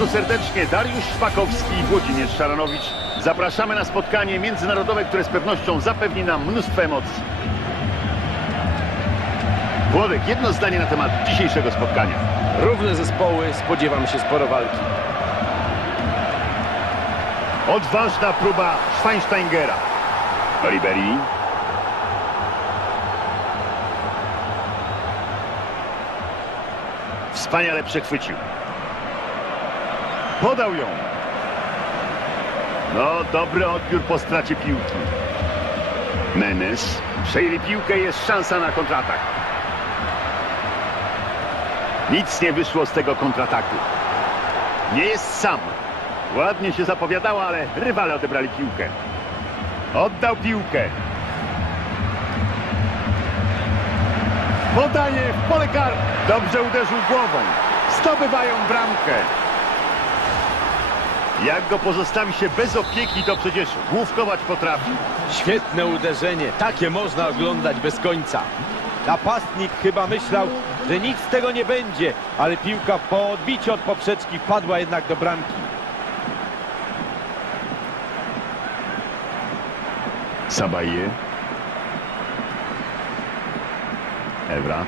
Bardzo serdecznie. Dariusz Szpakowski i Włodzimierz Szaranowicz. Zapraszamy na spotkanie międzynarodowe, które z pewnością zapewni nam mnóstwo emocji. Włodek, jedno zdanie na temat dzisiejszego spotkania. Równe zespoły, spodziewam się sporo walki. Odważna próba Schweinsteigera. Ribery. Wspaniale przechwycił. Podał ją. No, dobry odbiór po stracie piłki. Menes. Przejęli piłkę, jest szansa na kontratak. Nic nie wyszło z tego kontrataku. Nie jest sam. Ładnie się zapowiadało, ale rywale odebrali piłkę. Oddał piłkę. Podanie w pole kar. Dobrze uderzył głową. Zdobywają bramkę. Jak go pozostawi się bez opieki, to przecież główkować potrafi. Świetne uderzenie, takie można oglądać bez końca. Napastnik chyba myślał, że nic z tego nie będzie, ale piłka po odbiciu od poprzeczki padła jednak do bramki. Sabaje. Evra.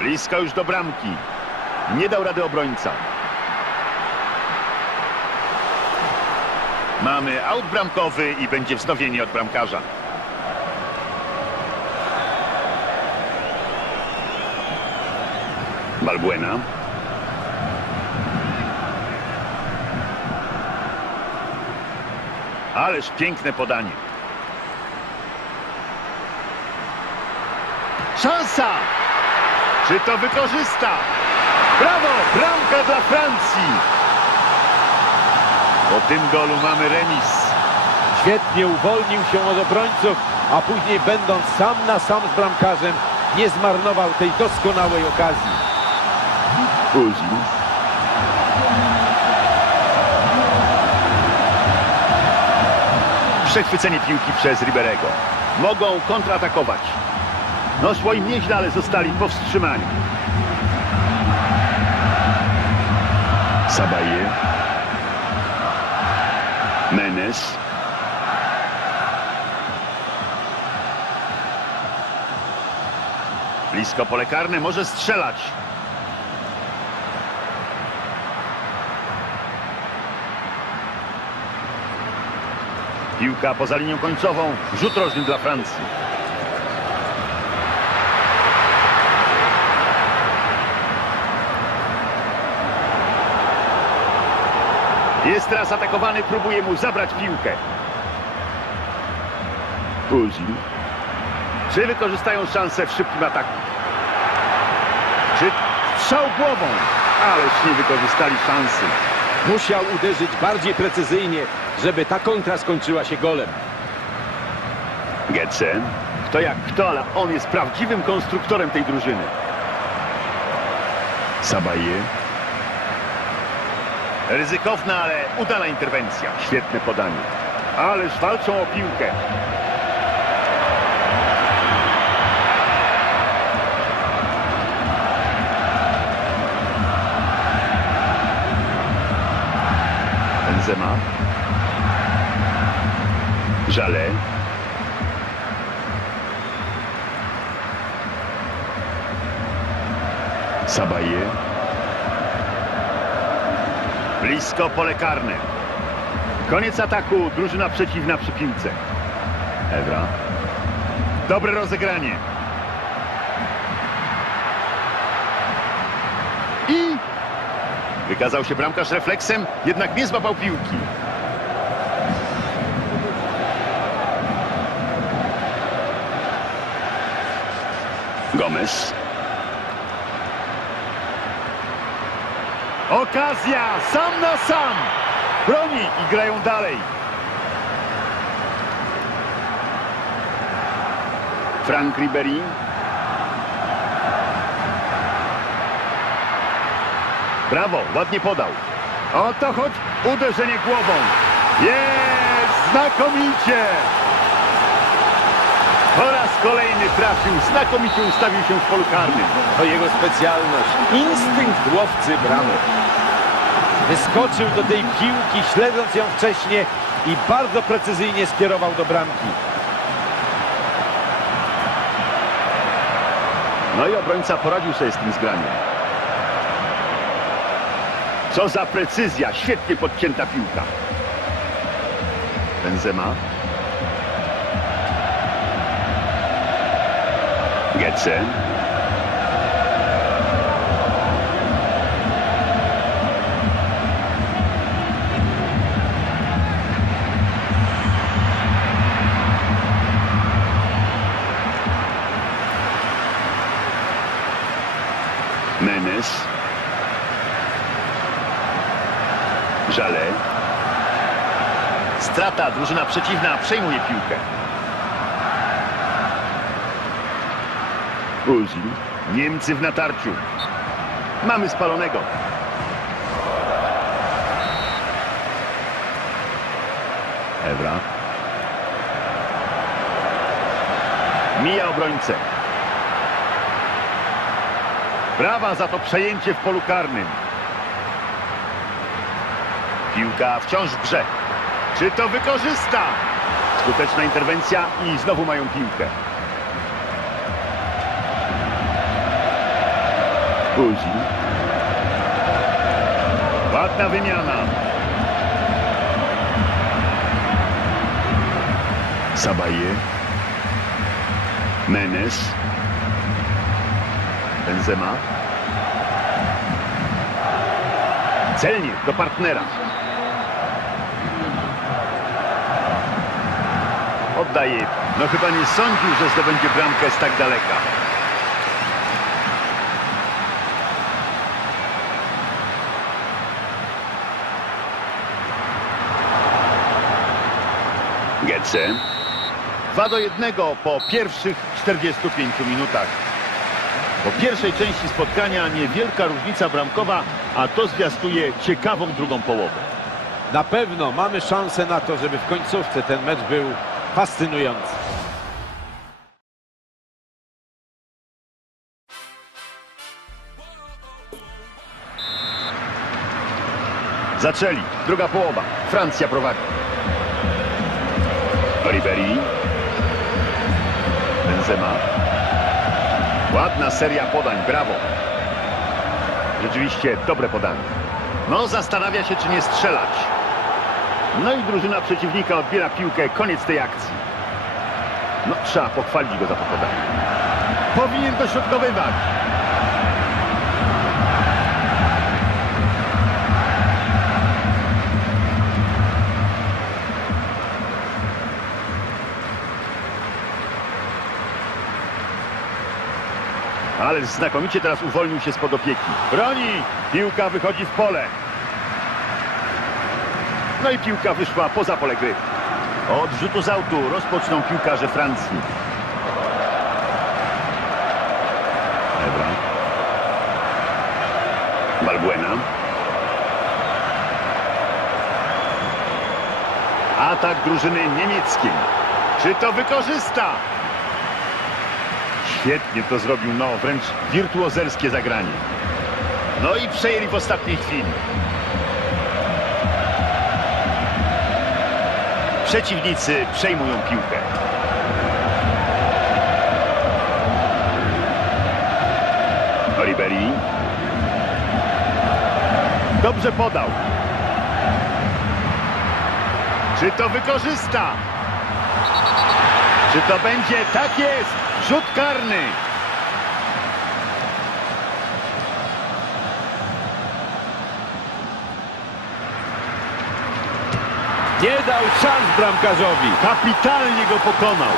Blisko już do bramki. Nie dał rady obrońca. Mamy aut bramkowy i będzie wznowienie od bramkarza. Balbuena. Ależ piękne podanie. Szansa! Czy to wykorzysta? Brawo! Bramka dla Francji! Po tym golu mamy remis. Świetnie uwolnił się od obrońców, a później będąc sam na sam z bramkarzem, nie zmarnował tej doskonałej okazji. Uzil. Przechwycenie piłki przez Riberego. Mogą kontratakować. No szło im nieźle, ale zostali powstrzymani. Sabaje. Menes. Blisko pole karne, może strzelać. Piłka poza linią końcową. Rzut rożny dla Francji. Jest teraz atakowany, próbuje mu zabrać piłkę. Uzil. Czy wykorzystają szansę w szybkim ataku? Czy strzał głową? Ależ nie wykorzystali szansy. Musiał uderzyć bardziej precyzyjnie, żeby ta kontra skończyła się golem. Getze. Kto jak kto, ale on jest prawdziwym konstruktorem tej drużyny. Sabaje. Ryzykowna, ale udana interwencja. Świetne podanie. Ależ walczą o piłkę. Benzema. Żale. Sabaje. Blisko pole karne. Koniec ataku, drużyna przeciwna przy piłce. Evra. Dobre rozegranie. I wykazał się bramkarz refleksem, jednak nie złapał piłki. Gomez. Okazja! Sam na sam! Broni i grają dalej. Frank Ribery. Brawo, ładnie podał. Oto choć uderzenie głową. Jest! Znakomicie! Kolejny trafił, znakomicie ustawił się w polu karnym. To jego specjalność. Instynkt łowcy bramek. Wyskoczył do tej piłki, śledząc ją wcześniej i bardzo precyzyjnie skierował do bramki. No i obrońca poradził sobie z tym zgraniem. Co za precyzja, świetnie podcięta piłka. Benzema. Getze. Menes. Żale. Strata, drużyna przeciwna przejmuje piłkę. Uzil. Niemcy w natarciu. Mamy spalonego. Evra. Mija obrońcę. Brawa za to przejęcie w polu karnym. Piłka wciąż w grze. Czy to wykorzysta? Skuteczna interwencja i znowu mają piłkę. Buzi. Ładna wymiana. Sabaje. Menes. Benzema. Celnie do partnera. Oddaje. No chyba nie sądził, że zdobędzie bramkę z tak daleka. Getze. 2 do 1 po pierwszych 45 minutach. Po pierwszej części spotkania niewielka różnica bramkowa, a to zwiastuje ciekawą drugą połowę. Na pewno mamy szansę na to, żeby w końcówce ten mecz był fascynujący. Zaczęli. Druga połowa. Francja prowadzi. Ribery. Benzema. Ładna seria podań. Brawo. Rzeczywiście dobre podanie. No, zastanawia się, czy nie strzelać. No i drużyna przeciwnika odbiera piłkę. Koniec tej akcji. No, trzeba pochwalić go za to podanie. Powinien dośrodkowywać. Ale znakomicie teraz uwolnił się spod opieki. Broni! Piłka wychodzi w pole. No i piłka wyszła poza pole gry. Od rzutu z autu rozpoczną piłkarze Francji. Ebra. Balbuena. Atak drużyny niemieckiej. Czy to wykorzysta? Świetnie to zrobił, no wręcz wirtuozerskie zagranie. No i przejęli w ostatniej chwili. Przeciwnicy przejmują piłkę. Ribery. Dobrze podał. Czy to wykorzysta? Czy to będzie? Tak jest! Rzut karny. Nie dał szans bramkarzowi. Kapitalnie go pokonał.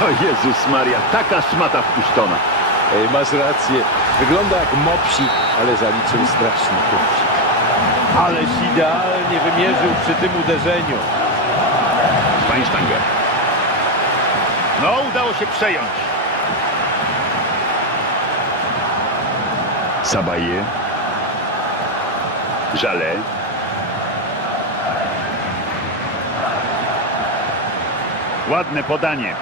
No Jezus Maria, taka szmata wpuszczona. Ej, masz rację. Wygląda jak mopsik, ale zaliczył straszny kupsik. Ależ idealnie wymierzył przy tym uderzeniu. Schweinsteiger. No, udało się przejąć. Sabaje. Żale. Ładne podanie.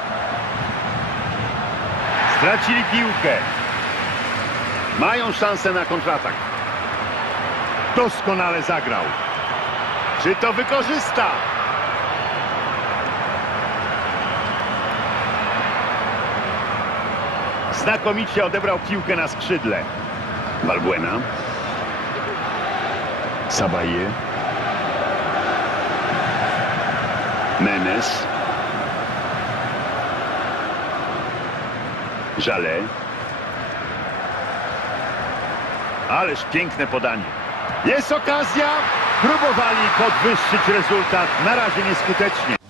Stracili piłkę. Mają szansę na kontratak. Doskonale zagrał. Czy to wykorzysta? Znakomicie odebrał piłkę na skrzydle. Valbuena. Sabaye. Menes. Żale. Ależ piękne podanie. Jest okazja. Próbowali podwyższyć rezultat. Na razie nieskutecznie.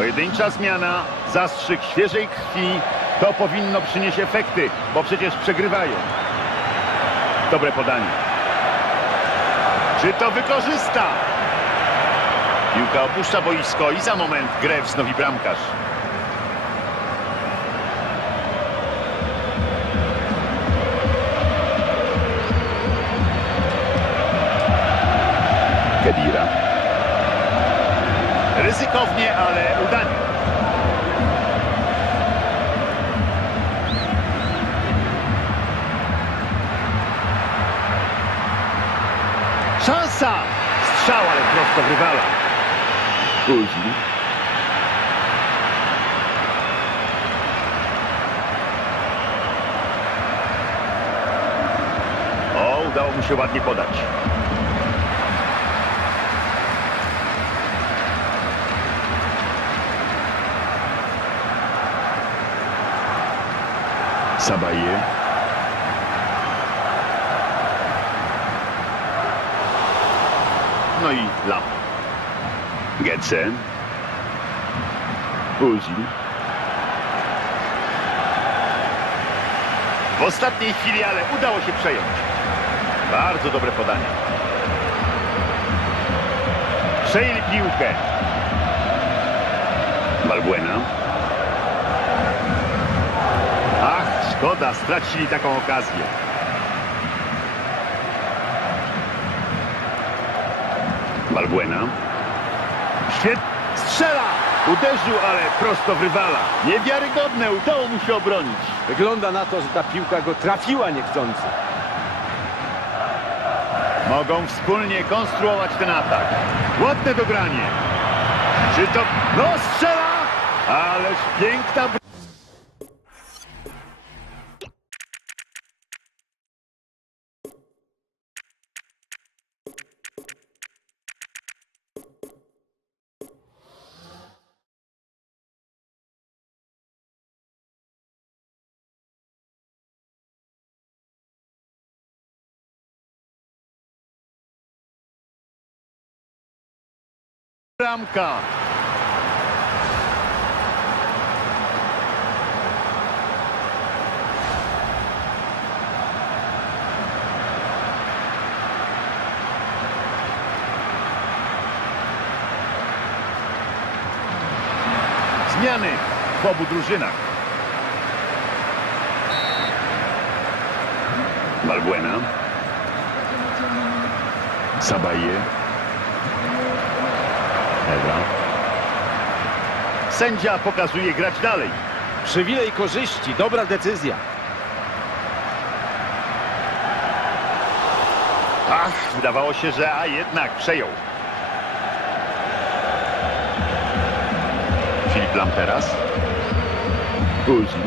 Pojedyncza zmiana, zastrzyk świeżej krwi. To powinno przynieść efekty, bo przecież przegrywają. Dobre podanie. Czy to wykorzysta? Piłka opuszcza boisko i za moment grę wznowi bramkarz. Kedira. Ryzykownie, ale udanie. Szansa! Strzał, ale prosto w rywala. Uzi. O, udało mu się ładnie podać. Sabaye. No i Lam. Getze. Uzi. W ostatniej chwili, ale udało się przejąć. Bardzo dobre podanie. Przejęli piłkę. Balbuena. Szkoda, stracili taką okazję. Balbuena. Świetnie. Strzela! Uderzył, ale prosto w rywala. Niewiarygodne, udało mu się obronić. Wygląda na to, że ta piłka go trafiła niechcący. Mogą wspólnie konstruować ten atak. Ładne dogranie. Czy to... No, strzela! Ależ piękna... Bramka. Zmiany w obu drużynach. Balbuena. Sabaye. Ewa. Sędzia pokazuje grać dalej. Przywilej korzyści, dobra decyzja. Ach, wydawało się, że a jednak przejął. Filip Lam teraz. Uzi.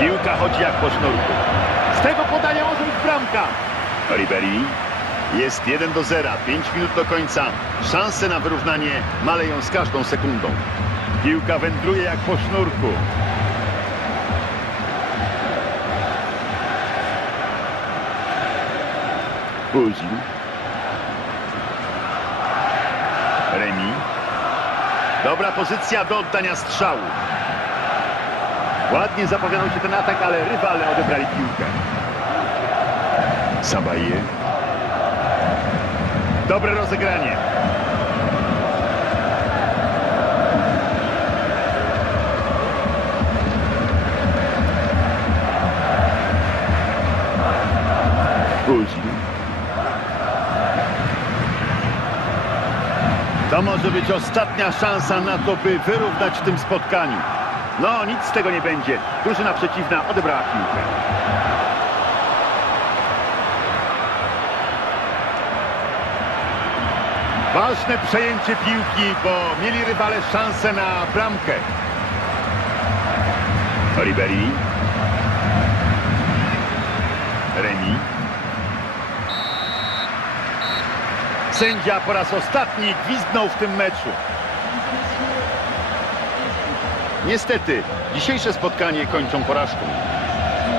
Piłka chodzi jak po sznurku. Z tego podania może być bramka. Ribery. Jest 1 do 0. 5 minut do końca. Szanse na wyrównanie maleją z każdą sekundą. Piłka wędruje jak po sznurku. Buzil. Remi. Dobra pozycja do oddania strzału. Ładnie zapowiadał się ten atak, ale rywale odebrali piłkę. Sabaje. Dobre rozegranie. Buzil. To może być ostatnia szansa na to, by wyrównać w tym spotkaniu. No, nic z tego nie będzie. Drużyna przeciwna odebrała piłkę. Ważne przejęcie piłki, bo mieli rywale szansę na bramkę. Oliberi. Remi. Sędzia po raz ostatni gwizdnął w tym meczu. Niestety, dzisiejsze spotkanie kończą porażką.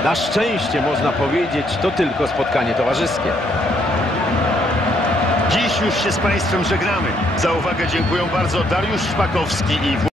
Na szczęście można powiedzieć, to tylko spotkanie towarzyskie. Już się z Państwem żegnamy. Za uwagę dziękuję bardzo Dariusz Szpakowski i